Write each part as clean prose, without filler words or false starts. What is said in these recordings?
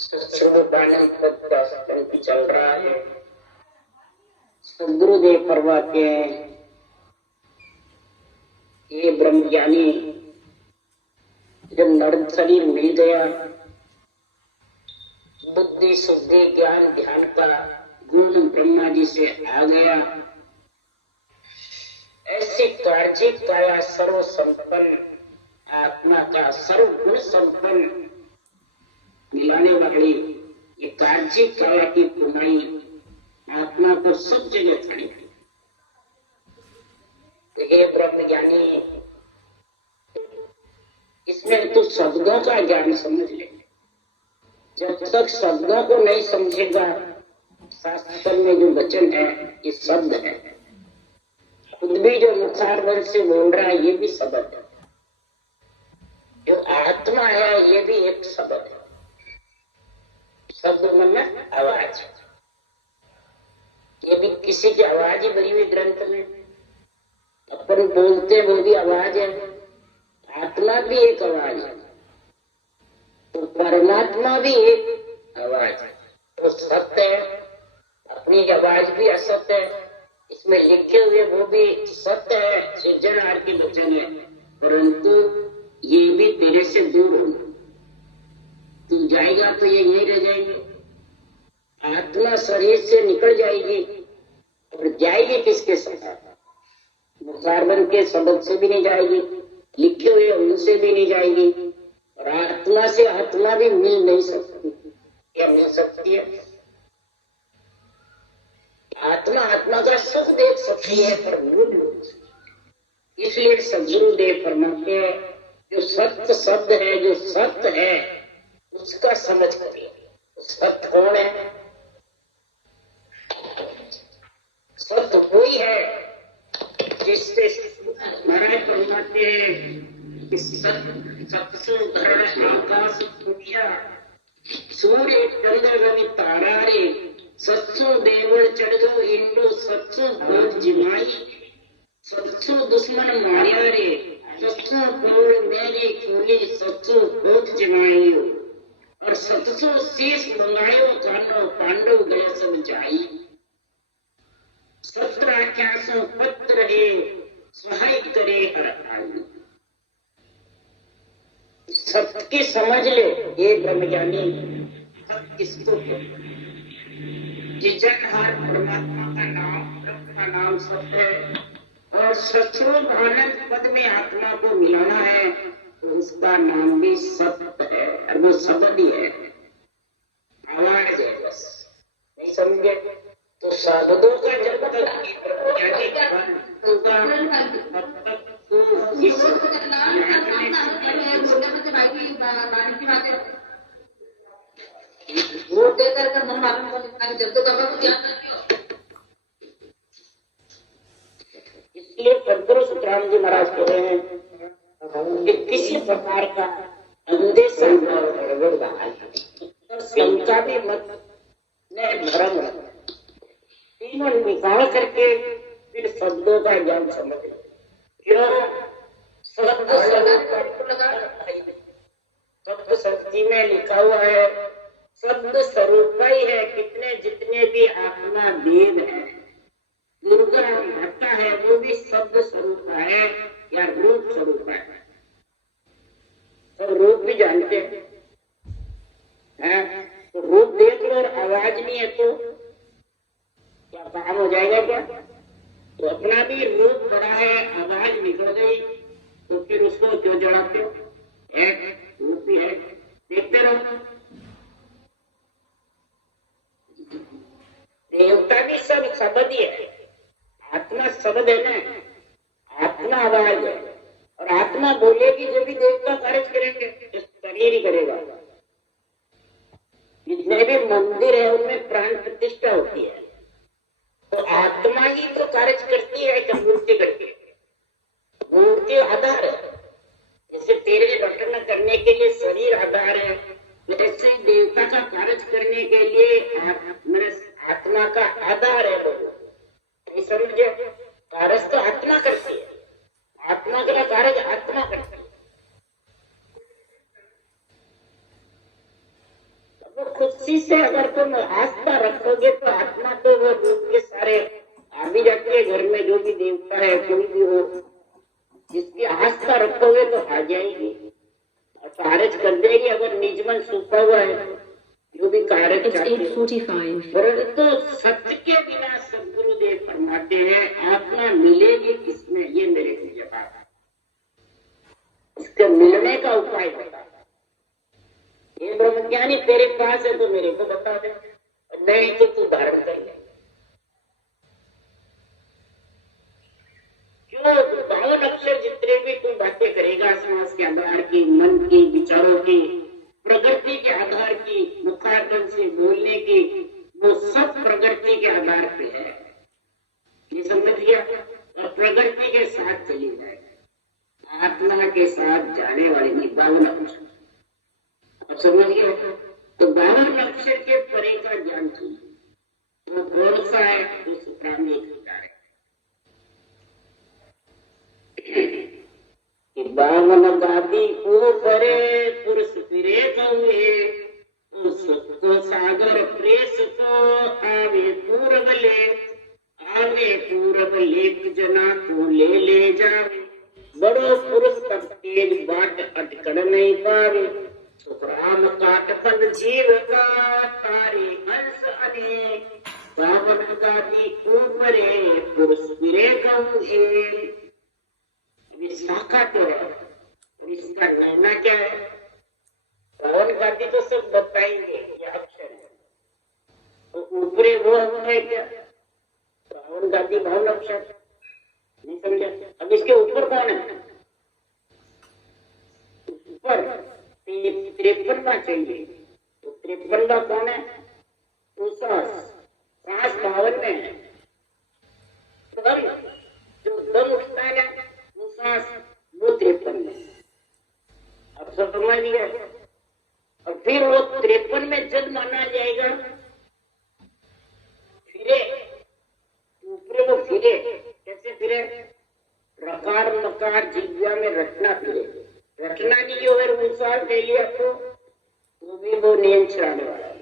सच्चिदानंद पद का स्तंभ चल रहा है। सदगुरुदेव फरमाते हैं, ये ब्रह्म ज्ञानी जब नर शरीर मिल गया, बुद्धि शुद्धि ज्ञान ध्यान का गुण ब्रह्मा जी से आ गया, ऐसी कार्य काया सर्व संपन्न आत्मा का सर्व गुण संपन्न मिलाने वाली ये कार्य काया की पुनाई आत्मा को सब जगह छाने की। तो ये ब्रह्म ज्ञानी, इसमें तो शब्दों का ज्ञान समझ ले। जब तक शब्दों को नहीं समझेगा, शास्त्र में जो वचन है ये शब्द है, खुद भी जो मुखार बल से बोल रहा है ये भी शब्द है, जो आत्मा है ये भी एक शब्द है। शब्द मतलब आवाज, ये भी किसी की आवाज ही भरी हुई ग्रंथ में। अपन बोलते वो भी आवाज है, आत्मा भी एक आवाज है, तो परमात्मा भी एक आवाज है। तो सत्य है, अपनी आवाज भी असत्य है, इसमें लिखे हुए वो भी सत्य है, सृजनहार के वचन है, परंतु ये भी तेरे से दूर होगा। तू जाएगा तो ये यही रह जाएगी, आत्मा शरीर से निकल जाएगी और जाएगी किसके साथ? मुखारबन के शब्द से भी नहीं जाएगी, लिखे हुए उनसे भी नहीं जाएगी, और आत्मा से आत्मा भी मिल नहीं सकती। क्या मिल सकती है? आत्मा आत्मा का सुख देख सकती है पर भूल नहीं सकती। इसलिए सदगुरुदेव फरमाते हैं, जो सत्य शब्द है, जो सत्य है उसका समझ करिए। सत्य कौन है? सत्य वही है जिससे महाराज फरमाते हैं कि सत्सु धरण आकाश दुनिया सूर्य चंद्र रवि तारा रे, सत्सु देवल चढ़ गो इंडो, सत्सु भोज जिमाई, सत्सु दुश्मन मारिया रे, सत्सु कौड़ मेरी खोली, सत्सु भोज जिमाई, और सत्सु शेष मंगायो कानो, पांडव गए सब जाई, 17 पत्र है सहाय करे हर आई। सत्य की समझ ले ये ब्रह्मज्ञानी। किसको जिजनहार परमात्मा का नाम, ब्रह्म का नाम सत्य है, और सत्संग आनंद पद में आत्मा को मिलाना है तो उसका नाम भी सत्य है, और वो शब्द ही है, आवाज है बस। नहीं समझे तो शब्दों का जब तक इसलिए सदगुरु सुखराम जी महाराज कह रहे हैं कि किसी प्रकार का अंदेश शंका भी मत न भ्रम, तीनों निकाल करके फिर शब्दों का ज्ञान समझ लो। क्यों? शब्द शक्ति में लिखा हुआ है, शब्द स्वरूप ही है। कितने जितने भी आत्मा वेद है, दुर्गा घटा है, वो भी शब्द स्वरूप है या रूप स्वरूप है। सब रूप भी जानते हैं, तो रूप देख लो और आवाज नहीं है तो क्या काम हो जाएगा? क्या तो अपना भी रूप बड़ा है, आवाज निकल गई तो फिर उसको क्यों जड़ाते हो? एक रूप ही है, देखते रहो। देवता भी सब शब्द ही है, आत्मा शब्द है ना, आत्मा आवाज है, और आत्मा बोलेगी जो भी देवता कार्य करेंगे तो शरीर ही करेगा। जितने भी मंदिर है उनमें प्राण प्रतिष्ठा होती है, तो आत्मा ही तो कार्य करती है कि मूर्ति करती है। मूर्ति आधार है, जैसे तेरे रटन करने के लिए शरीर आधार है, वैसे देवता का कार्य करने के लिए आत्मा का आधार है। नहीं समझे? कार्य तो आत्मा करती है, आत्मा का कार्य आत्मा करती है। उसी से अगर तुम आस्था रखोगे तो आत्मा तो वो रूप के सारे आ भी जाती है घर में, जो भी देवता है कोई भी हो, जिसकी आस्था रखोगे तो आ जाएगी और खारिज कर देगी। अगर निज मन सूखा हुआ है जो भी खारिज परंतु सत्य के बिना सदगुरुदेव फरमाते हैं आत्मा मिलेगी किसमें, ये मेरे को जवाब है। इसके मिलने का उपाय बता। ये ब्रह्मज्ञानी तेरे पास है तो मेरे को बता दे, नहीं तो तू धारण कर ले। क्यों 52 अक्षर जितने भी तू बातें करेगा समाज के आधार की, मन की, विचारों की, प्रकृति के आधार की, मुखारबंद से बोलने की, वो सब प्रकृति के आधार पे है, ये समझ गया। और प्रकृति के साथ चली जाएगा, आत्मा के साथ जाने वाली नहीं 52 अक्षर। अब समझ गए? तो 52 अक्षर के परे का ज्ञान चाहिए, वो कौन सा है? तो सुप्रामी अधिकार है। 52 गादी ऊपरे पुरुष फिरे गए, उसको सागर प्रेस को आवे पूर्व ले, आवे पूर्व लेख जना को ले जावे, बड़ो पुरुष तब तेज बाट अटकड़ नहीं पावे, सुखराम काटपन जीव का तारे हंस अने, 52 गादी ऊपरे पुरुष फिरे गए। शाखा तो है, इसका नाना क्या है? 52 गादी तो सब बताएंगे, ये अक्षर है। तो ऊपरे वो है क्या? 52 गादी 52 अक्षर नहीं समझा। अब इसके ऊपर कौन है? ऊपर 53वां चाहिए, तो 53वां कौन है? सांस 52 में है। दम, जो दम उठता है ना सांस, वो 53 में। अब समझ गया? और फिर वो 53 में जब माना जाएगा फिरे, ऊपरे वो फिरे, कैसे फिरे? रकार मकार जिज्ञा में रटना फिरे, रटना नहीं हो अनुसार कह लिया तो भी वो नियम चलाने वाला है।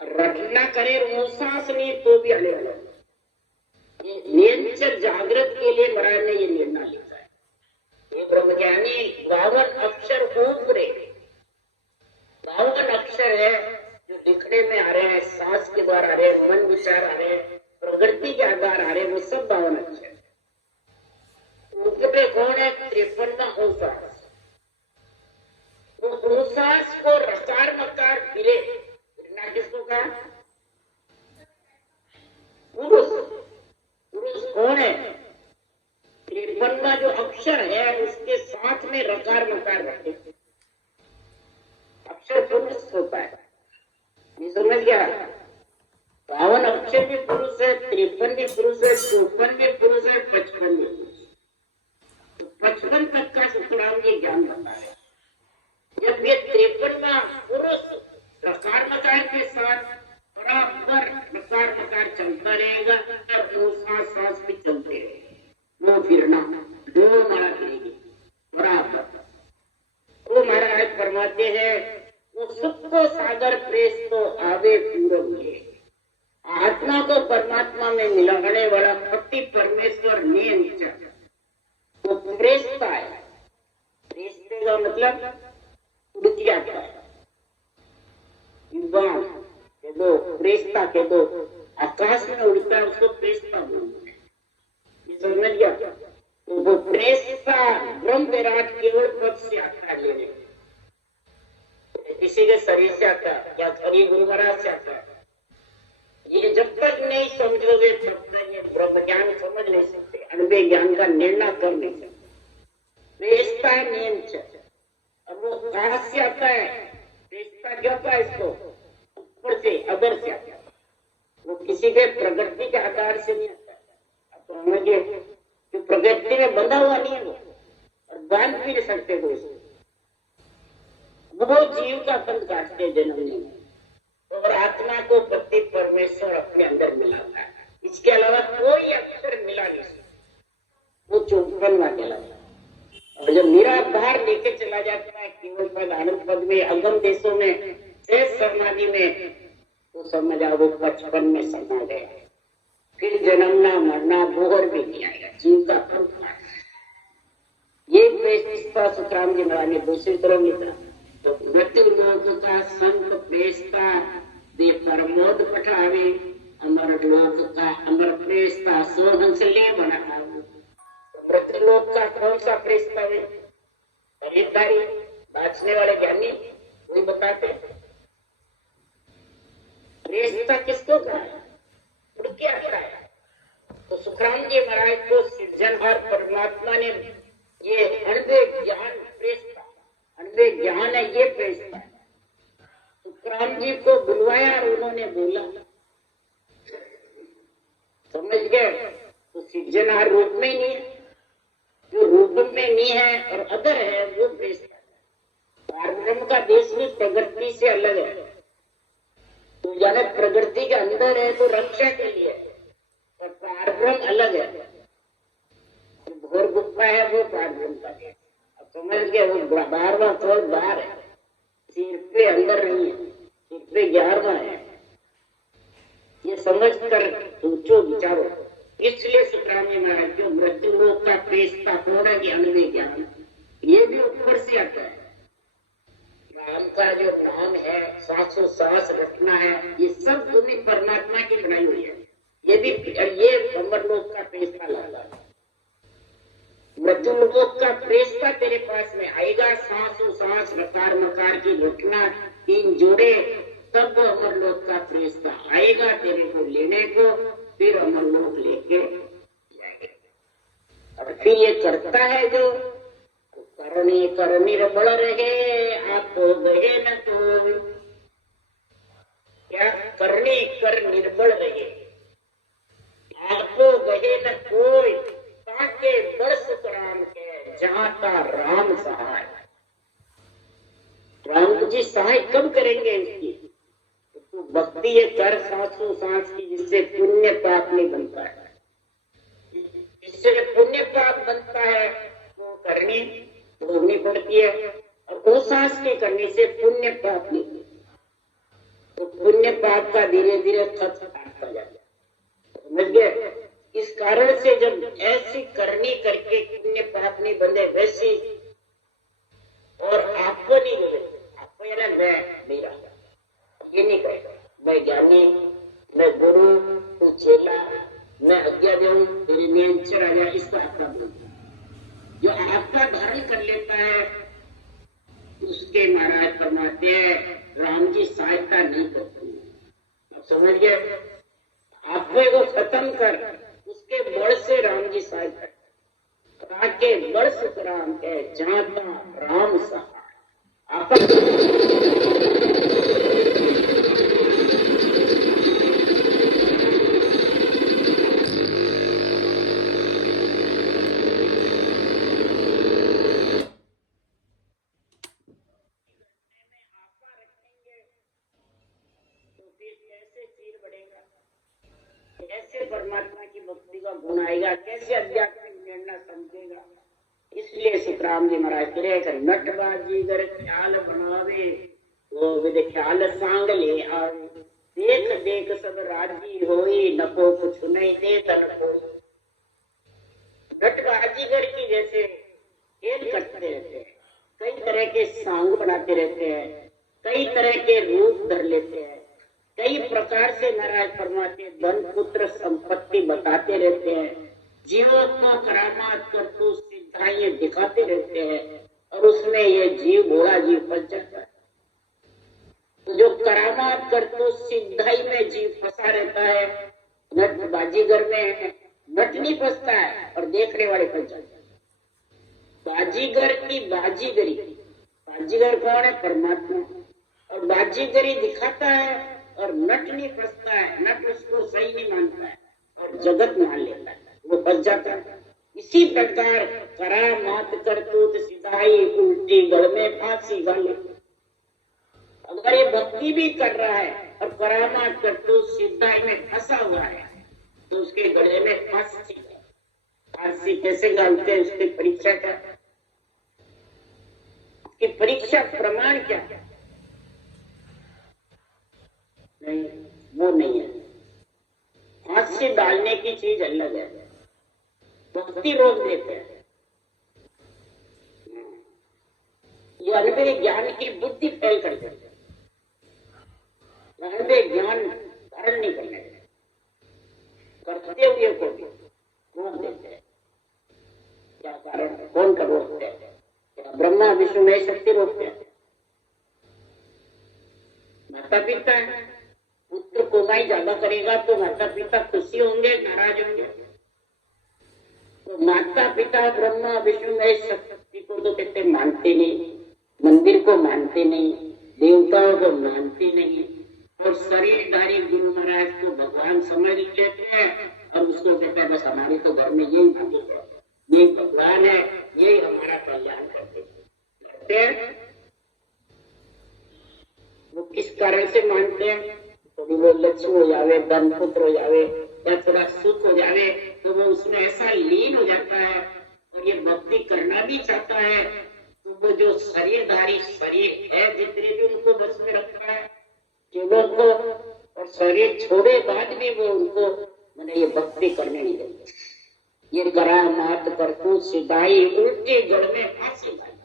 रटना करे सांस नहीं तो भी आने वाला है। नियंत्रण जागृत के लिए महाराज ने ये निर्णय लिखा है। ये ब्रह्मज्ञानी 52 अक्षर ऊपरे 52 अक्षर है जो दिखने में आ रहे हैं, सांस के द्वारा आ रहे हैं, मन विचार आ रहे हैं, प्रकृति के आधार आ रहे हैं, वो सब 52 अक्षर। ऊपरे कौन है? 53वां ओंकार। वो सांस को रकार मकार फिरे, किसको कहा? पुरुष। पुरुष कौन है? 53वां जो अक्षर है उसके साथ में रकार मकार रखे, अक्षर पुरुष होता है। ये समझ गया? 52 अक्षर भी पुरुष है, 53 भी पुरुष है, 54 भी पुरुष है, 55 भी पुरुष। तो 55 तक का सुखराम ये ज्ञान बता है। जब ये 53वां पुरुष रकार मकार के साथ बराबर रकार मकार चलता रहेगा तब वो सांस भी चलते रहेंगे, वो फिरना दो मारा करेगी बराबर। वो महाराज फरमाते हैं वो सुख को सागर प्रेस तो आवे पूरब में, आत्मा को परमात्मा में मिलाने वाला पति परमेश्वर नियंत्रण वो प्रेसता है। प्रेसते का मतलब उड़ती आता है, कह दो प्रेसता, कह दो आकाश में उड़ता है उसको प्रेसता बोलते हैं। ये समझ गया? तो वो प्रेसता ब्रह्म विराट केवल पद से आता है लेने, किसी के शरीर से आता है या हरि गुरु महाराज से आता है। ये जब तक नहीं समझोगे तब तक ये ब्रह्म ज्ञान समझ नहीं सकते, अनुभव ज्ञान का निर्णय कर नहीं सकते। प्रेसता है नियम चल। अब वो कहां से आता है? प्रेसता क्यों आता है? इसको ऊपर से अदर से आता है, वो किसी के प्रकृति के आधार से नहीं आता है। तो समझिए जो प्रकृति में बंधा हुआ नहीं है वो, और बांध भी नहीं सकते कोई, वो जीव का फल काटते जन्म नहीं, और आत्मा को पति परमेश्वर अपने अंदर मिलाता है। इसके अलावा कोई अक्षर मिला नहीं सकता, वो 54वां कहलाता है। और जब मेरा बाहर लेके चला जाता है केवल पद आनंद पद में, अगम देशों में, शेष समाधि में, समझ आओ 55 में समा गया, फिर जन्मना मरना बोहर भी नहीं आएगा, जीव का प्रकार। ये प्रेषता सुखराम जी महाराज ने दूसरी तरफ लिखा, तो मृत्यु लोक का संत प्रेषता दे परमोद पठावे, अमर लोक का अमर प्रेषता सोहंस ले बना। मृत्यु लोक का कौन सा प्रेषता है? खरीदारी बांचने वाले ज्ञानी वही बताते। प्रेषता किसको कहा है और क्या है? तो सुखराम जी महाराज को सृजनहार परमात्मा ने ये अनवे ज्ञान प्रेषता, अनवे ज्ञान है ये प्रेषता। सुखराम जी को बुलवाया और उन्होंने बोला, समझ गए? तो सृजनहार रूप में ही नहीं है, जो रूप में नहीं है और अदर है वो प्रेषता है। पारब्रह्म का देश भी प्रकृति से अलग है, तो जाने प्रकृति के अंदर है तो रक्षा के लिए, और पारब्रह्म अलग है। घोर गुप्ता है वो पारब्रह्म का देश। अब समझ गए? वो 12वां कौन बाहर है, सिर पे अंदर नहीं है, सिर पे 11वां है। ये समझ कर सोचो विचारो। इसलिए सुखराम जी महाराज जो मृत्यु लोक का प्रेषता होना ज्ञान में ज्ञान, ये भी ऊपर से आता है। राम का जो नाम है, सांसों सांस रखना है, ये सब तुम्हें परमात्मा की बनाई हुई है। ये भी ये अमर लोक का प्रेषता लाला, मृत्यु लोक का प्रेषता तेरे पास में आएगा। सांसों सांस रकार मकार की घटना 3 जोड़े, तब अमर लोक का प्रेषता आएगा तेरे को लेने को, फिर अमर लोक लेके जाएंगे। और फिर ये करता है जो करनी कर निर्बल रहे, आपको गए न कोई। क्या करनी कर निर्बल रहे, आपको गए न कोई, ताके बड़ सुख राम के जहां का राम सहाय। राम जी सहाय कब करेंगे इसकी? तो भक्ति ये कर सांसों सांस की, जिससे पुण्य पाप नहीं बनता है। जिससे पुण्य पाप बनता है वो करनी भोगनी पड़ती है, और वो सांस के करने से पुण्य पाप नहीं, तो पुण्य पाप का धीरे धीरे खत काटता जाता है। समझ गए? इस कारण से जब ऐसी करनी करके पुण्य पाप नहीं बंधे, वैसी और आपको नहीं बोले, आपको ये ना मैं मेरा ये नहीं कहेगा, मैं ज्ञानी, मैं गुरु, तू चेला, मैं आज्ञा देऊं तेरे नियंत्रण आ जाए, इसको आपका बोलता। जो आपका धारण कर लेता है उसके महाराज फरमाते हैं राम जी सहायता नहीं करते। आप समझ गए? आपको को खत्म कर, उसके बड़ से राम जी सहायता, ताके बड़ सुख राम के जहां राम सहाय। आप कैसे परमात्मा की भक्ति का गुण आएगा, कैसे आध्यात्मिक निर्णय समझेगा। इसलिए सुखराम जी महाराज कह नटबाजीगर ख्याल बनावे, वो विद ख्याल सांग ले आवे, देख देख सब राजी होई, नको कुछ नहीं दे तन कोई। नटबाजीगर की जैसे खेल करते रहते हैं, कई तरह के सांग बनाते रहते हैं, कई तरह के रूप धर लेते हैं, कई प्रकार से नाराज फरमाते, धन पुत्र संपत्ति बताते रहते हैं, जीवों को करामात करतूत सिद्धाइयां दिखाते रहते हैं, और उसमें ये जीव भोला जीव फंस जाता है। तो जो करामात करतूत सिद्धाई में जीव फंसा रहता है, नट बाजीगर में नट नहीं फंसता है और देखने वाले फंस जाते हैं। बाजीगर की बाजीगरी, बाजीगर कौन है? परमात्मा। और बाजीगरी दिखाता है और नट नहीं फंसता है, नट उसको सही नहीं मानता है और जगत मान लेता है, वो फंस जाता है। इसी प्रकार करामात करतूत सिधाई उल्टी गढ़ में फांसी वाले। अगर ये भक्ति भी कर रहा है और करामात करतूत सिधाई में फंसा हुआ है, तो उसके गले में फांसी। फांसी कैसे डालते हैं? उसकी परीक्षा क्या? उसकी परीक्षा प्रमाण क्या? नहीं, वो नहीं है। हाथ से डालने की चीज अलग है, भक्ति रोक देते हैं। ये अनुभव ज्ञान की बुद्धि फैल कर देते हैं, अनुभव ज्ञान धारण नहीं करने देते, करते हुए को भी रोक देते हैं। क्या कारण? कौन कर रोकते हैं? क्या ब्रह्मा विष्णु महेश शक्ति रोकते हैं? माता पिता है, पुत्र कमाई ज्यादा करेगा तो माता पिता खुशी होंगे, नाराज होंगे? तो माता पिता ब्रह्मा विष्णु महेश शक्ति को तो कहते मानते नहीं, मंदिर को मानते नहीं, देवताओं को मानते नहीं, और शरीरधारी गुरु महाराज को भगवान समझ लेते हैं और उसको कहते हैं बस हमारे तो घर में यही भाग्य है, ये भगवान है, यही हमारा कल्याण करते हैं। वो किस कारण से मानते हैं? तो वो लक्ष्मी हो जावे, धन पुत्र हो जावे, या थोड़ा सुख हो जावे, तो वो उसमें ऐसा लीन हो जाता है और ये भक्ति करना भी चाहता है, तो वो जो शरीरधारी शरीर है जितने भी उनको बस में रखता है केवल को, और शरीर छोड़े बाद भी वो उनको मैंने ये भक्ति करने नहीं देते। ये करा मात करतू सिधाई उल्टे जड़ में फांसी डाली,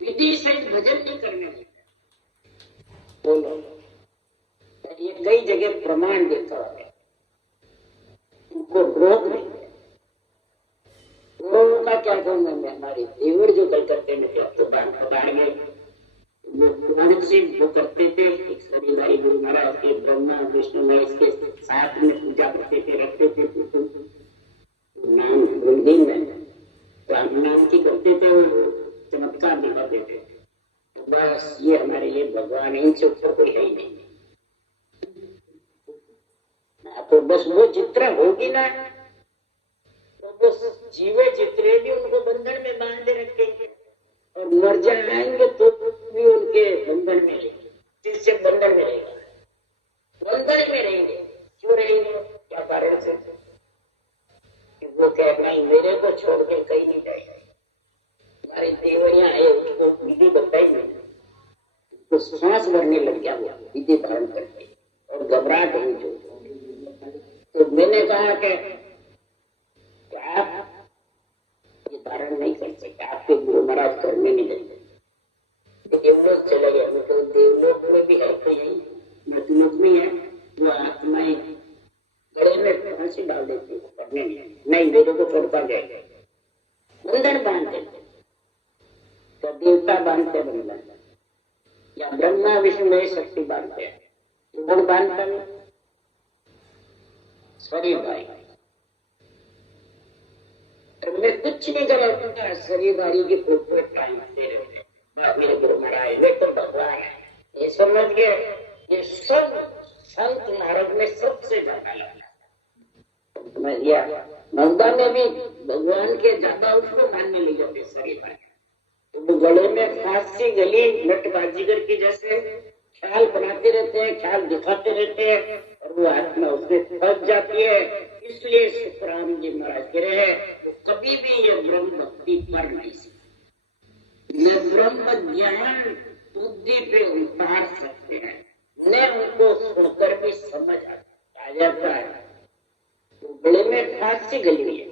विधि से भजन नहीं करने देते। बोलो, ये कई जगह प्रमाण देखा है, उनको रोक नहीं है। रोग का क्या कहूंगा मैं, हमारे देवर जो कलकत्ते में थे, तो बाहर में वो से वो करते थे, एक शरीरधारी गुरु महाराज के ब्रह्मा विष्णु महेश के साथ में पूजा करते थे, रखते थे, नाम गुरुदीन में राम नाम की करते थे, वो चमत्कार भी करते थे। तो बस ये हमारे ये भगवान, इनसे ऊपर कोई है ही नहीं। तो बस वो चित्र होगी ना, तो बस जीवे चित्रे भी उनको बंधन में बांध रखेंगे, और मर जाएंगे तो भी उनके बंधन में रहेंगे। जिससे बंधन में रहेगा, बंधन में रहेंगे। क्यों रहेंगे? क्या कारण से? वो कह नहीं, मेरे को छोड़ के कहीं नहीं जाएगा। हमारे देवरिया आए, उसको विधि बताई नहीं, तो सांस भरने लग गया वो विधि धारण करके, और घबराहट हुई जो। तो मैंने कहा कि आप ये धारण नहीं कर सकते, आपके गुरु महाराज करने नहीं देंगे। देवलोक चले गए, मतलब देवलोक में भी है तो यही मृत्युलोक में है, वो आत्माएं गले में फांसी डाल देती है, करने नहीं, मेरे को छोड़ कर जाएगा, बंधन बांध देते। तो देवता बांधते बंधन, या ब्रह्मा विष्णु महेश शक्ति बांधते हैं, कौन बांधता है? शरीर भाई। मैं कुछ नहीं करा, शरीरधारी की फोटो टाइमते रहते, मेरे गुरु महाराज वे तो भगवान है, ये समझ गए। ये सब संत मार्ग में सबसे ज्यादा लगता समझ गया। नंदा में भी भगवान के ज्यादा उसको मानने लगे थे शरीरधारी। तो वो गले में फांसी गली नटबाजीगर की जैसे ख्याल बनाते रहते हैं, ख्याल दिखाते रहते हैं, और वो आत्मा उसमें फंस जाती है। इसलिए सुखराम जी महाराज कह रहे हैं, वो कभी भी ये ब्रह्म भक्ति पर नहीं सकते, ये ब्रह्म ज्ञान बुद्धि पे उतार सकते हैं, न उनको सुनकर भी समझ आ जाता है। तो गले में फांसी गली हुई है,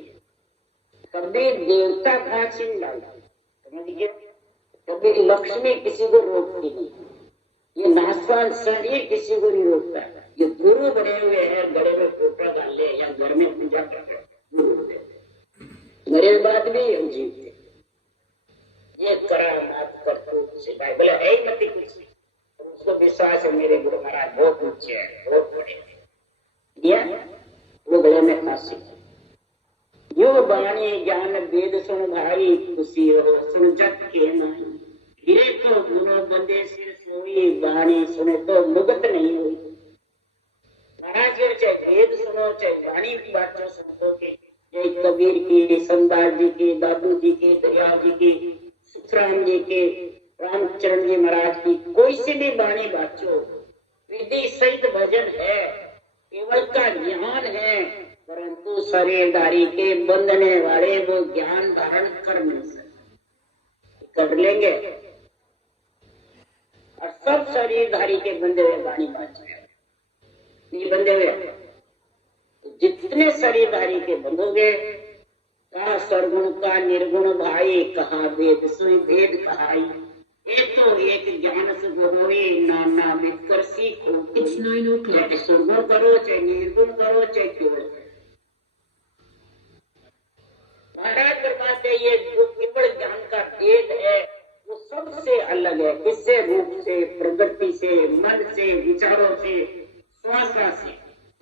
कभी देवता फांसी नहीं डालता, समझ गए? कभी लक्ष्मी किसी को रोकती नहीं, ये नासवान शरीर किसी को नहीं रोकता। ये गुरु बने हुए हैं, गले में फोटा डाल ले या घर में पूजा करते मेरे बाद भी हम जीवते। ये करा मात करतू सिखाए, बोले है ही मत कुछ, उसको विश्वास है मेरे गुरु महाराज बहुत ऊंचे हैं, बहुत बड़े। वो गले में फांसी, यो बाणी ज्ञान वेद सुन भाई, खुशी हो सुन जग के माई, गिरे तो गुरु बंदे सिर सोई, बाणी सुने तो मुगत नहीं हुई। महाराज चाहे वेद सुनो, चाहे वाणी की बातें सुनो, के जय कबीर की, संदास जी की, दादू जी की, दयाल जी की, सुखराम जी के, रामचरण जी महाराज की, कोई सी भी वाणी बाचो, विधि सहित भजन है, केवल का ज्ञान है, परंतु शरीरधारी के बंधने वाले वो ज्ञान धारण कर नहीं सकते। कर लेंगे और सब शरीरधारी के बंधे हुए वाणी बाच नहीं बंधे हुए। तो जितने शरीरधारी के बंधोगे, कहा सरगुण का निर्गुण भाई, कहा भेद सोई भेद कहाई। एक तो एक ज्ञान से होए, नाना मित्र सीखो। चाहे सरगुण करो, चाहे निर्गुण करो, चाहे केवल। महाराज फरमाते ये जो केवल ज्ञान का भेद है वो सबसे अलग है। किससे? रूप से, प्रकृति से, मन से, विचारों से, श्वासा से,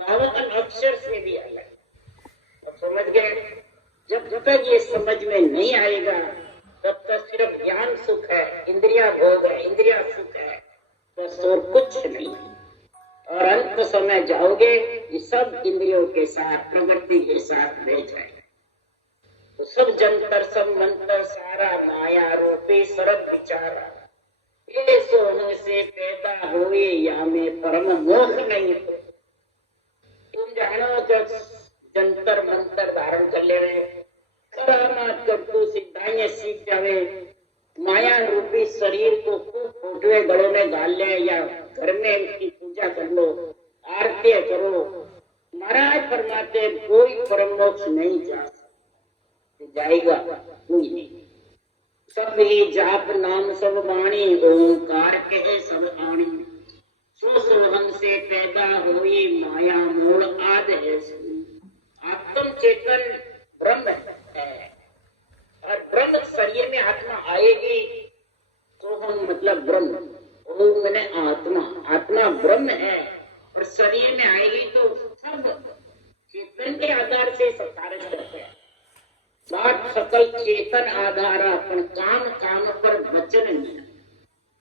भावकल अक्षर से भी अलग है। तो समझ गए? जब तक ये समझ में नहीं आएगा तब तक सिर्फ ज्ञान सुख है, इंद्रिया भोग है, इंद्रिया सुख है, बस और कुछ नहीं। और अंत समय जाओगे ये सब इंद्रियों के साथ, प्रकृति के साथ रह जाएगा। तो सब जंतर सब मंत्र सारा माया रूपी सरद विचारा, ये सोहन से पैदा हुए या में परम मोह नहीं। तुम जानो जब जंतर मंत्र धारण कर ले रहे, करामात करतु सिद्धांत सीख जावे, माया रूपी शरीर को खूब फोटवे गड़ों में डाल ले या घर में उसकी पूजा कर लो, आरती करो। महाराज फरमाते कोई परम मोक्ष नहीं जा जाएगा, कोई नहीं। सब ही जाप नाम सब वाणी, ओंकार कहे सब आणी। सो सोहम से पैदा हुई माया मूल आद है। आत्म चेतन ब्रह्म है और ब्रह्म शरीर में आत्मा आएगी तो हम मतलब ब्रह्म, ओम मैंने आत्मा, आत्मा ब्रह्म है और शरीर में आएगी तो सब चेतन के आधार से सत्कार करते हैं। बात सकल चेतन आधार अपन काम काम पर वचन नहीं।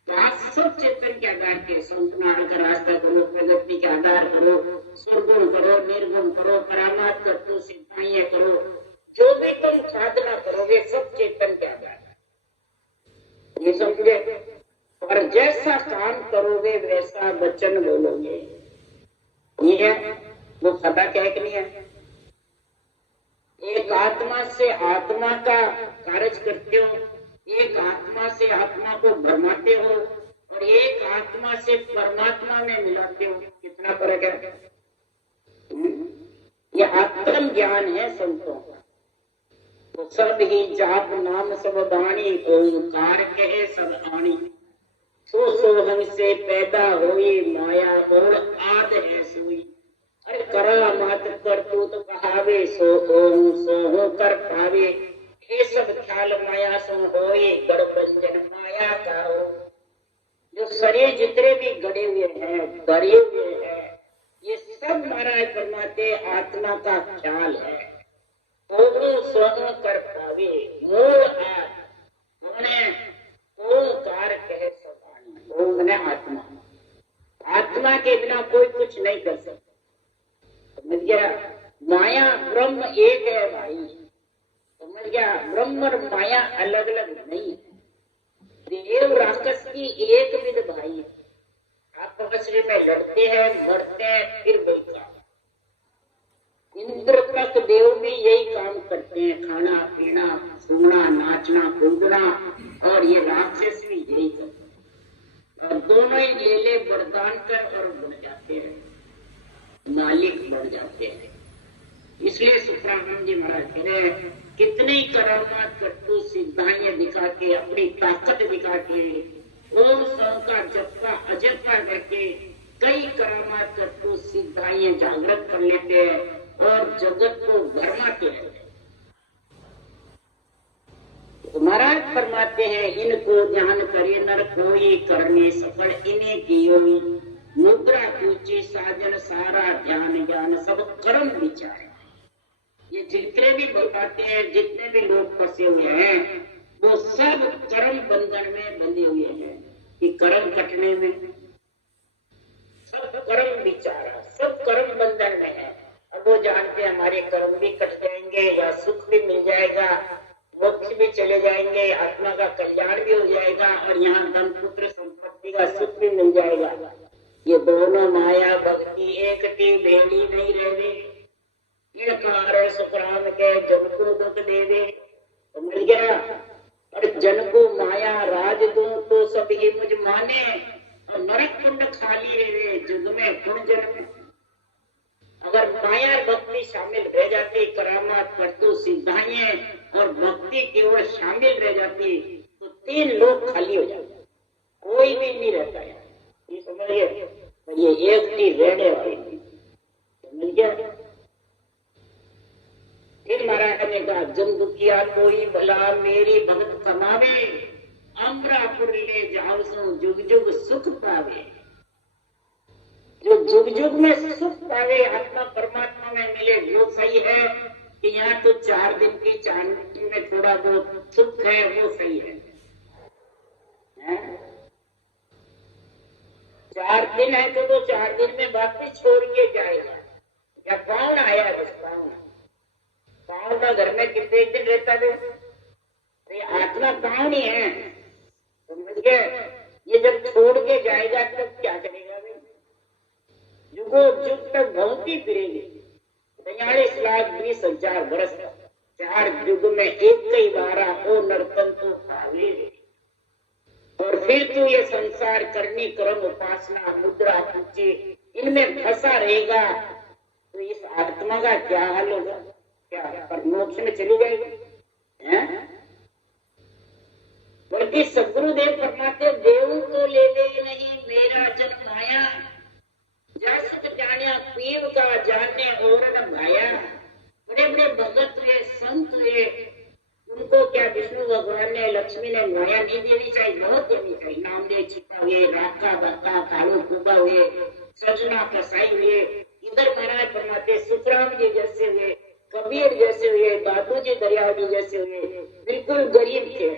बात सब चेतन के आधार के, संत नारायण का रास्ता करो, प्रगति के आधार करो, सुरगुण करो, निर्गुण करो, परामात तत्व सिद्धांत करो, जो भी तुम साधना करोगे सब चेतन के आधार। ये समझे? और जैसा काम करोगे वैसा वचन बोलोगे। ये है वो सदा कह के नहीं है। एक आत्मा से आत्मा का कार्य करते हो, एक आत्मा से आत्मा को भरमाते हो और एक आत्मा से परमात्मा में मिलाते हो। कितना फर्क है? ये आत्म ज्ञान है संतों का। तो सब ही जाप नाम सब वाणी, ओंकार कहे सब आणी। सो सोहम से पैदा हुई माया और आद है सोई। अरे करा मात कर तू तो कहावे, सो ओम सो कर पावे। ये सब ख्याल माया सो होए, गढ़ बंजन माया का हो। जो शरीर जितने भी गड़े हुए हैं, डरे हुए हैं, ये सब महाराज फरमाते आत्मा का ख्याल है। ओम सो कर पावे, मूल आद ओंकार कहे सवानी। ओम ने आत्मा, आत्मा के बिना कोई कुछ नहीं कर सकता। समझ गया? माया ब्रह्म एक है भाई, समझ गया? ब्रह्म और माया अलग अलग नहीं है। देव राक्षस की एक विध भाई, आपस में लड़ते हैं, मरते हैं, फिर वही। इंद्र तक देव भी यही काम करते हैं, खाना पीना, सोना, नाचना, कूदना, और ये राक्षस भी यही करते हैं। और दोनों ही ले ले वरदान कर और बन जाते हैं, मालिक बढ़ जाते हैं। इसलिए सुब्रह्मण्य जी महाराज कह रहे कितने ही करामात करतु सिद्धांत दिखा के, अपनी ताकत दिखा के, ओम सौ का जपा अजपा करके कई करामात करतु सिद्धांत जागृत कर लेते हैं और जगत को भरमाते रहते हैं। तो महाराज फरमाते हैं इनको ध्यान करे नर कोई, करने सफल इन्हें कियो। मुद्रा पूछी साजन सारा ध्यान ज्ञान सब कर्म विचार। ये जितने भी बताते हैं, जितने भी लोग फंसे हुए हैं, वो सब कर्म बंधन में बंधे हुए हैं कि कर्म कटने में। सब कर्म विचारा, सब कर्म बंधन में है। अब वो जानते हैं हमारे कर्म भी कट जाएंगे या सुख भी मिल जाएगा, मोक्ष भी चले जाएंगे, आत्मा का कल्याण भी हो जाएगा और यहाँ धन पुत्र संपत्ति का सुख भी मिल जाएगा। ये दोनों माया भक्ति एक टी भेड़ी नहीं रहे। ये कारण सुखराम के जन को दुख देवे, तो मिल गया। और जन को माया राज दूं तो सभी मुझ माने, और नरक कुंड खाली रहे जुग में गुण जन्म। शामिल रह जाती, करामात, करतूत, सिद्धाइयां और भक्ति केवल शामिल रह जाती, तो 3 लोग खाली हो जाते, कोई भी नहीं रहता है। ये समझिए, तो ये एक ही रहने वाली, समझ गया। फिर महाराज ने कहा, जम दुखिया कोई भला मेरी भगत कमावे, अमरापुर ले जाओ सो जुग जुग सुख पावे। जो जुग जुग में सुख पावे, आत्मा परमात्मा में मिले, वो सही है कि यहाँ तो 4 दिन की चांदी में थोड़ा बहुत सुख है, वो सही है? 4 दिन है तो 4 दिन में वापिस छोड़ के जाएगा। या कौन आया? कौन का घर में कितने दिन रहता है? ये आत्मा कौन ही है, समझ गए? ये जब छोड़ के जाएगा तब क्या करेगा भाई? जुगो जुग तक घूमती फिरेगी, 43,20,000 वर्ष तक, 4 युग में एक कई बारा ओ नर्तन तो भावे। और फिर तू ये संसार करनी, कर्म, उपासना, मुद्रा, पूछे, इनमें फंसा रहेगा, तो इस आत्मा का क्या हाल होगा? क्या पर मोक्ष में चली जाएगी? बल्कि सदगुरुदेव फरमाते, देव तो ले ले नहीं मेरा जन्म आया, जस जानिया पीव का जाने और न भाया। बड़े बड़े भगत हुए, संत हुए, उनको क्या विष्णु भगवान ने, लक्ष्मी ने माया नहीं देनी चाहिए? बहुत देनी चाहिए। नामदेव छिपा हुए, राका बक्का, कालू कुबा हुए, सजना कसाई हुए, इधर महाराज फरमाते सुखराम जी जैसे हुए, कबीर जैसे हुए, दादू जी दरिया जी जैसे हुए, बिल्कुल गरीब थे,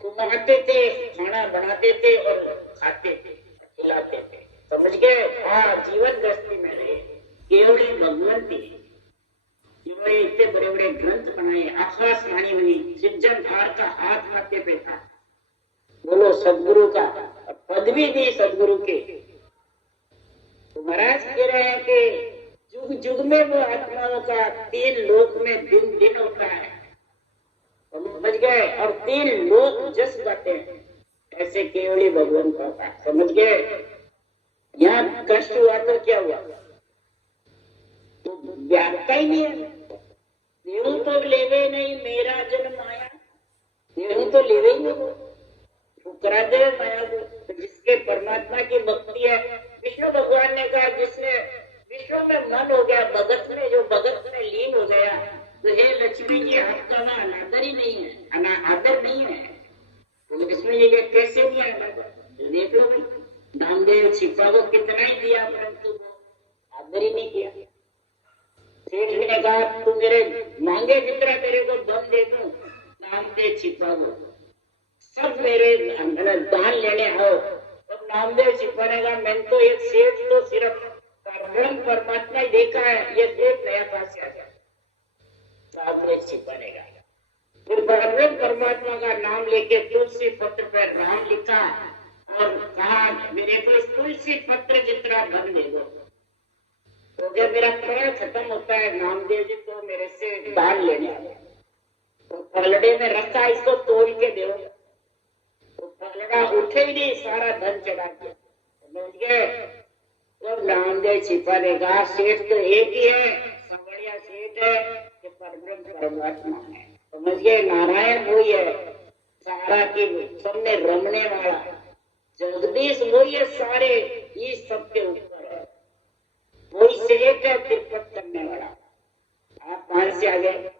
कमाते थे, खाना बनाते थे और खाते थे, खिलाते थे, समझ गए? हाँ, जीवन गृहस्थी में रहे, केवल भगवान थे। जिन्होंने इतने बड़े बड़े ग्रंथ बनाए, आकाशवाणी हुई, सृजनहार का हाथ माथे पे था, बोलो सदगुरु का पदवी दी सदगुरु के। तो महाराज कह रहे हैं कि जुग जुग में वो आत्माओं का 3 लोक में दिन दिन होता है, समझ गए? और 3 लोक जस गाते हैं, ऐसे केवली भगवान का, समझ गए? यहाँ कष्ट हुआ तो क्या हुआ? तो व्याख्या ही नहीं है। देव तो लेवे नहीं मेरा जन्म आया, देव तो लेवे ही नहीं, ठुकरा दे माया को। तो जिसके परमात्मा की भक्ति है, विष्णु भगवान ने कहा, जिसने विष्णु में मन हो गया, भगत में, जो भगत में लीन हो गया, तो हे लक्ष्मी जी, आपका वहां अनादर ही नहीं है, आदर नहीं है। तो लक्ष्मी जी के कैसे हुआ है? देख लो, नामदेव छिपा को कितना ही दिया, परंतु आदर ही नहीं किया। सेठ ने कहा, तू मेरे मांगे जितना तेरे को दम दे दूं, नामदेव छिपा को सब मेरे दान लेने आओ। तो नामदेव छिपा ने कहा, मैंने तो एक सेठ तो सिर्फ परमात्मा ही देखा है, ये सेठ नया पास आ गया। नामदेव छिपा ने कहा, फिर परमात्मा का नाम लेके तुलसी पत्र पर राम लिखा और कहा, मेरे को इस तुलसी पत्र जितना धन दे दो। तो जब मेरा प्राण खत्म होता है, नामदेव जी तो मेरे से दान लेने आए, तो पलड़े में रखा, इसको तोड़ के दो। तो पलड़ा उठे ही नहीं, सारा धन चढ़ा दिया, समझ गए? तो नामदेव छिपा ने कहा, सेठ तो एक ही है, सबड़िया सेठ है कि परमात्मा है, समझ गए? नारायण वही है, सारा की सबने रमने वाला, जगदीश वही है, सारे इस सबके ऊपर है, वही सेठ है, तिरपट करने वाला। आप कहां से आ गए?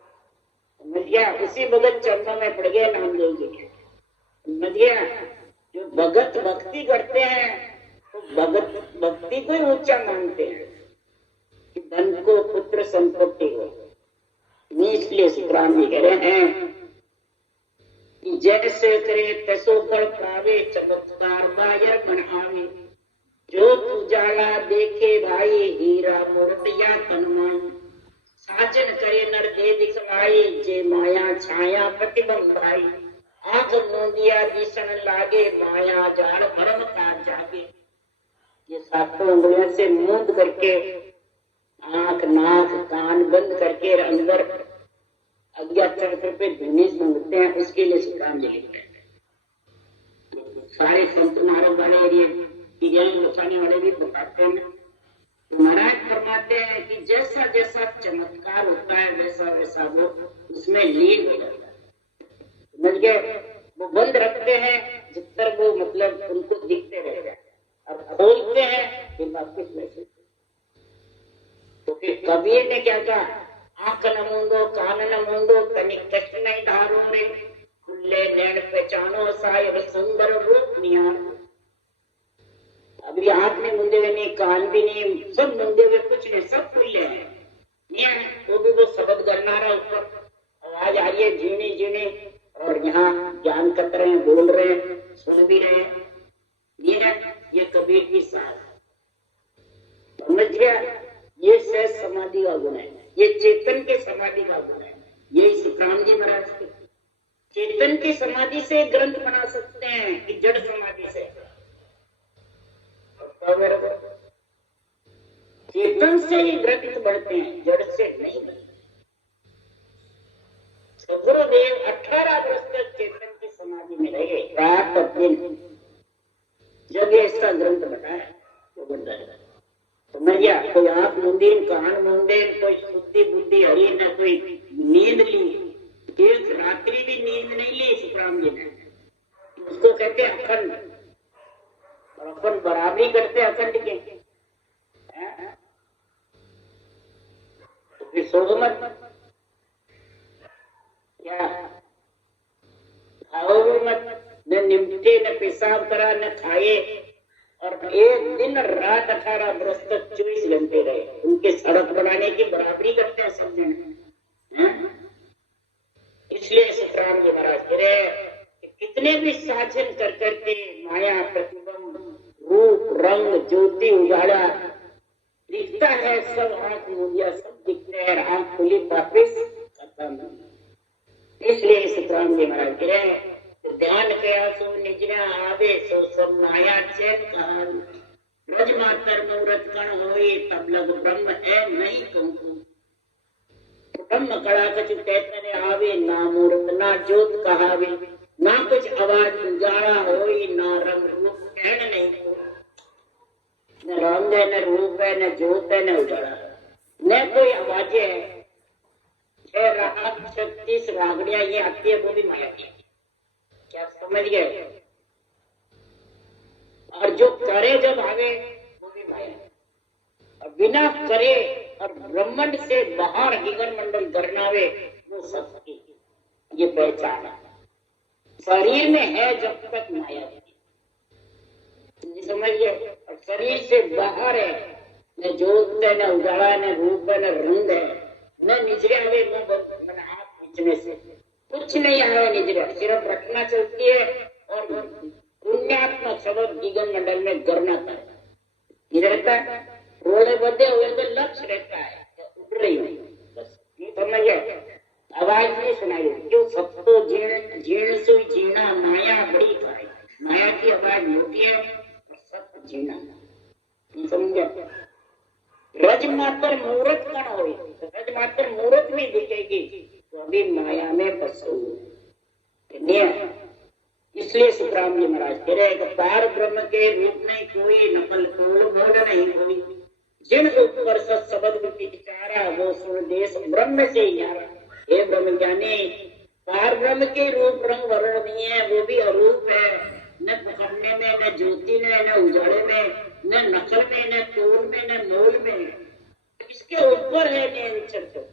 समझ गया? उसी भगत चरणों में पड़ गए नामदेव जी के, समझ गया? जो भगत भक्ति करते हैं, तो भगत भक्ति को ही ऊंचा मानते हैं कि धन को, पुत्र, संपत्ति को। इसलिए सुखराम जी कह रहे हैं कि जैसे करे तैसो फल पावे, चमत्कार मायर मन आवे। जो उजाला देखे भाई, हीरा मोरतिया तनमाई। साजन करे नर दे दिखलाई, जे माया छाया प्रतिबंध भाई। आंख मूंदिया दिसन लागे, माया जाल भरम का जागे। ये 7 उंगलियों से मूंद करके, आंख, नाक, कान बंद करके अंदर अज्ञात चक्र पे धुनी सुनते हैं, उसके लिए सुखराम जी लिखते हैं। सारे संत नारों वाले, बचाने वाले भी बताते हैं तो महाराज फरमाते हैं कि जैसा जैसा चमत्कार होता है वैसा वैसा वो उसमें लीन हो जाता है। समझ गए? वो बंद रखते हैं जब तक वो मतलब उनको दिखते रह जाए, अब खोलते हैं फिर वापिस वैसे। तो फिर कबीर ने क्या कहा, आंख न मूंदो कान न मूंदो तनिक कष्ट नहीं धारो रे, खुले नैन पहचानो साहिब सुंदर रूप निहारो। अभी आंख नहीं मूंदे हुए नहीं, कान भी नहीं, सब मूंदे हुए कुछ नहीं, सब खुले हैं तो भी वो शब्द गणना रहा, ऊपर आवाज आ रही है झीणी झीणी, और यहाँ ज्ञान कर रहे हैं, बोल रहे हैं, सुन भी रहे हैं। ये कबीर की साथ समझ गया। ये सहज समाधि का गुण है, ये चेतन के समाधि का गुण है। ये सुखराम जी महाराज के चेतन की समाधि से ग्रंथ बना सकते हैं कि जड़ समाधि से। चेतन से ही ग्रंथ बढ़ते हैं, जड़ से नहीं बढ़ते। गुरुदेव 18 वर्ष तक चेतन की समाधि में रहे, रात और दिन। जब ये इसका ग्रंथ बनाया तो बन जाएगा। समझ गया? कोई आंख मूंदीन कान मूंदेन, कोई शुद्धि बुद्धि हरी न कोई नींद ली, एक रात्रि भी नींद नहीं ली सुखराम जी ने। उसको कहते हैं अखंड, और अपन बराबरी करते अखंड के। तो फिर सो मत, क्या खाओ भी मत, न निमटे न पेशाब करा न खाए, और एक दिन रात 18 वर्ष तक 24 घंटे रहे। उनके सड़क बनाने की बराबरी करते हैं सब जन। इसलिए सुखराम जी महाराज कह रहे कि कितने भी साधन कर करके माया प्रतिबंध रूप रंग ज्योति उजाला दिखता है, सब आंख मूंदिया सब दिखते हैं, आंख खुली वापिस खत्म। इसलिए सुखराम जी महाराज कह रहे ध्यान कया सो निजरा आवे सो सब माया चैत कहान, ब्रज मातर मूरत कण होई तब लग ब्रह्म है नहीं तुमको। ब्रह्म कड़ा कछु कहते आवे ना मूर्त ना ज्योत कहावे, ना कुछ आवाज उजाड़ा होई ना रंग रूप कहन नहीं को। न रंग है न रूप है न ज्योत है न उजाड़ा, न कोई आवाजें है। 6 राग 36 रागड़ियां ये आती है वो भी माया की। क्या समझ गए? और जो करे जब आवे वो भी माया, और बिना करे और ब्रह्मांड से बाहर हिगर मंडल गरनावे वो सत्य। ये पहचान है, शरीर में है जब तक माया समझ गए, और शरीर से बाहर है, न ज्योत है न उजाला न रूप है न रंग है, न निजरे आवे मन आप खींचने से कुछ नहीं आया निजरे, सिर्फ रखना चलती है और पुण्यात्मक शब्द दिगन मंडल में गरना रहता है। रोड़े बंधे हुए तो लक्ष्य रहता है, उड़ रही हूँ बस, ये समझ गए। आवाज नहीं सुनाई देती, क्यों? सब तो जीर्ण सुई जीना माया बड़ी खाई, माया की आवाज होती है और सब जीना, समझ गए। रज मात्र मूर्त कण हो, रज मात्र मूर्त भी दिखेगी तो अभी माया में फंसो। इसलिए सुखराम जी महाराज कह रहे हैं पार ब्रह्म के रूप नहीं कोई, नकल तोड़ मोड़ नहीं कोई, जिन ऊपर सत शब्द विचारा वो सुन देश ब्रह्म से यारा। हे ब्रह्म ज्ञानी, पार ब्रह्म के रूप रंग वर्ण नहीं है, वो भी अरूप है, न पकड़ने में न ज्योति में न उजाले में न नकल में न तोड़ में न मोल में, इसके ऊपर है नियंत्रण।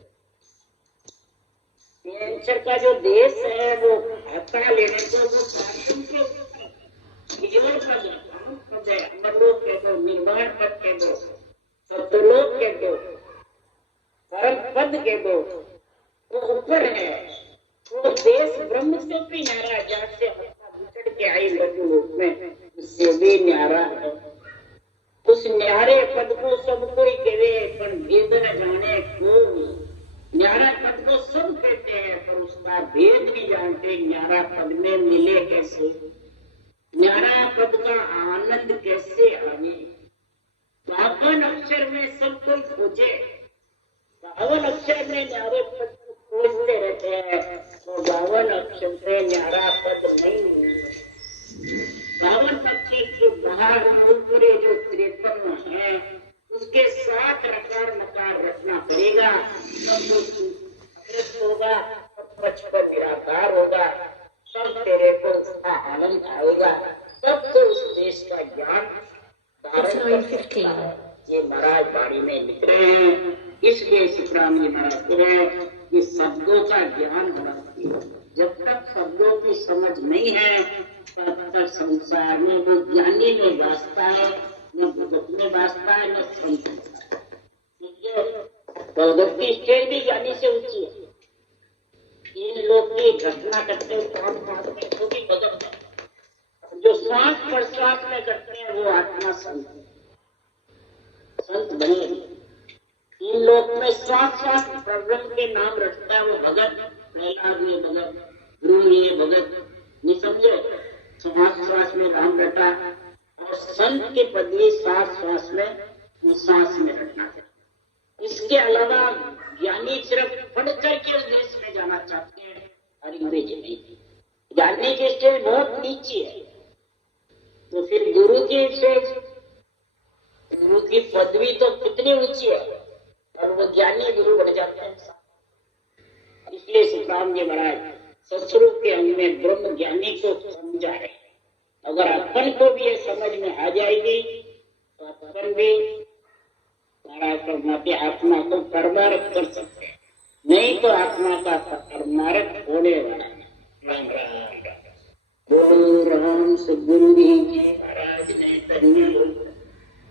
नियंत्रण का जो देश है वो हत्या लेने को वो शासन के पद है, अमरलोक के दो, निर्माण पद के दो, सत्यलोक के दो, परम पद के दो, वो ऊपर है। वो देश ब्रह्म से भी न्यारा, जहाँ से हत्या बिछड़ के आई मृत्यु लोक में, उससे भी न्यारा है। उस न्यारे पद को सब कोई कहे पर भेद न जाने को। न्यारा पद को सब कहते हैं पर उसका भेद नहीं जानते, न्यारा पद में मिले कैसे, न्यारा पद का आनंद कैसे आने। बावन अक्षर में सब कोई खोजे, बावन अक्षर में न्यारे पद को खोजते रहते हैं, तो बावन अक्षर से न्यारा पद नहीं मिलता। बावन अक्षर के बाहर ऊपरे जो 53 है उसके साथ करेगा सब कुछ होगा, पक्ष पर निराकार होगा, सब तेरे को उसका आनंद आएगा, सबको उस देश का ज्ञान धारण कर सकता है। ये महाराज बाड़ी में लिख रहे हैं। इसलिए सुखराम जी महाराज को ये शब्दों का ज्ञान होना चाहिए। जब तक शब्दों की समझ नहीं है तब तक संसार में वो ज्ञानी में वास्ता है, न भगत में वास्ता है, न संत में। भगत की स्टेज भी ज्ञानी से ऊंची है। इन लोग की घटना करते हैं वो भी भगत है। जो श्वास प्रश्वास में करते हैं वो आत्मा संत बने। इन लोग में श्वास श्वास ब्रह्म के नाम रखता है वो भगत, प्रहलाद ये भगत, गुरु ये भगत, नहीं समझे। श्वास श्वास में राम रटा और संत के पदवी श्वास श्वास में सांस में रखना है। इसके अलावा ज्ञानी सिर्फ पढ़ करके उस देश में जाना चाहते हैं और अंग्रेजी नहीं। ज्ञानी की स्टेज बहुत नीचे है, तो फिर गुरु की स्टेज, गुरु की पदवी तो कितनी ऊंची है और वो ज्ञानी गुरु बन जाते हैं। इसलिए सुखराम जी महाराज ससुर के अंग में ब्रह्म ज्ञानी को समझा रहे। अगर अपन को भी ये समझ में आ जाएगी तो अपन भी महाराज परमात्मा आत्मा को परमारथ कर सकते हैं, नहीं तो आत्मा का परमारथ होने वाला है। राम राम बोलो राम सद्गुरु जी महाराज ने धन्य हो,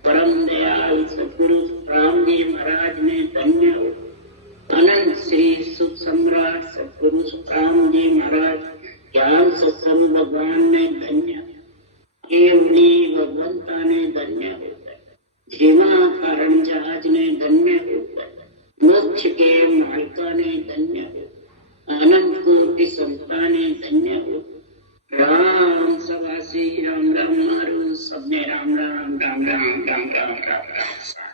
परम दयाल सद्गुरु राम जी महाराज ने धन्य हो, अनंत श्री सुख सम्राट सद्गुरु राम जी महाराज ज्ञान सत्संग भगवान ने धन्य, केवली भगवंता ने धन्य होकर, जीवा कारण जहाज ने धन्य होकर, मोक्ष के मालिका ने धन्य हो, अनंत कोटि संता ने धन्य हो। राम सवासी राम राम मारू सबने राम राम राम राम राम राम राम राम, राम।